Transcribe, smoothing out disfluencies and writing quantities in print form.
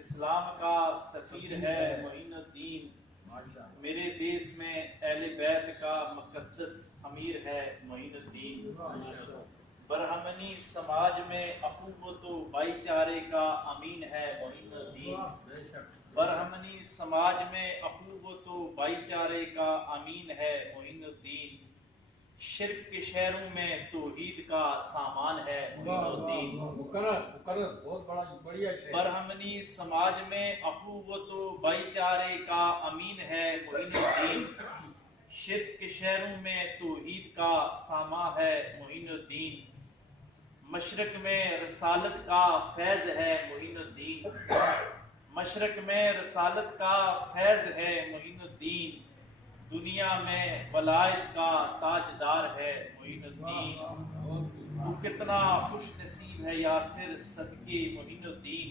اسلام کا سفیر ہے معین الدین، میرے دیس میں اہل بیت کا مقدس امیر ہے معین الدین، برہمنی سماج میں اخوت و بھائی چارے کا امین ہے معین الدین، برہمنی سماج میں اخوت و بھائی چارے کا امین ہے معین الدین، شرک کے شہروں میں توحید کا سامان ہے معین الدین، برہمنی سماج میں اخوت و بھائی چارے کا امین ہے معین الدین، شرک کے شہروں میں توحید کا ساما ہے معین الدین، مشرق میں رسالت کا فیض ہے معین الدین، مشرق میں رسالت کا فیض ہے معین الدین، دنیا میں ولایت کا تاجدار ہے معین الدین، تو کتنا خوش نصیب ہے یاسر صدقے معین الدین،